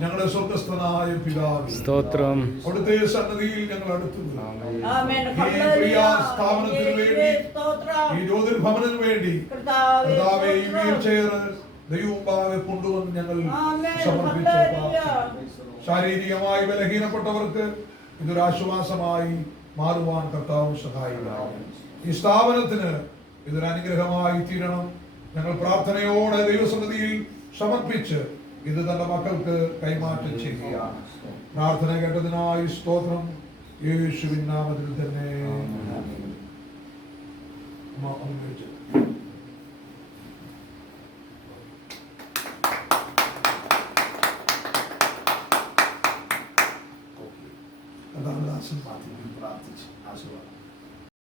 ഞങ്ങളുടെ സ്വർഗ്ഗസ്ഥനായ പിതാവേ, സ്തോത്രം. അവിടുത്തെ സന്നിധിയിൽ ഞങ്ങൾ അടുത്തു പ്രിയ സ്ഥാപനത്തിന് വേണ്ടി, ഈ ജ്യോതിർഭവനത്തിന് വേണ്ടി കർത്താവേ, ഈ വീൽ ചെയർ ദൈവമുമ്പാകെ കൊണ്ടുവന്ന് ഞങ്ങൾ സമർപ്പിച്ചു. ശാരീരികമായി ബലഹീനപ്പെട്ടവർക്ക് ഇതൊരാശ്വാസമായി മാറുവാൻ കർത്താവ് സഹായിക്കണം. ഈ സ്ഥാപനത്തിന് ഇതൊരു അനുഗ്രഹമായി തീരണം. ഞങ്ങൾ പ്രാർത്ഥനയോടെ ദൈവസന്നിധിയിൽ സമർപ്പിച്ച് ഇത് തന്റെ മക്കൾക്ക് കൈമാറ്റം ചെയ്യുക. പ്രാർത്ഥന കേട്ടതിനായി സ്തോത്രം. യേശുവിൻ നാമത്തിൽ തന്നെ.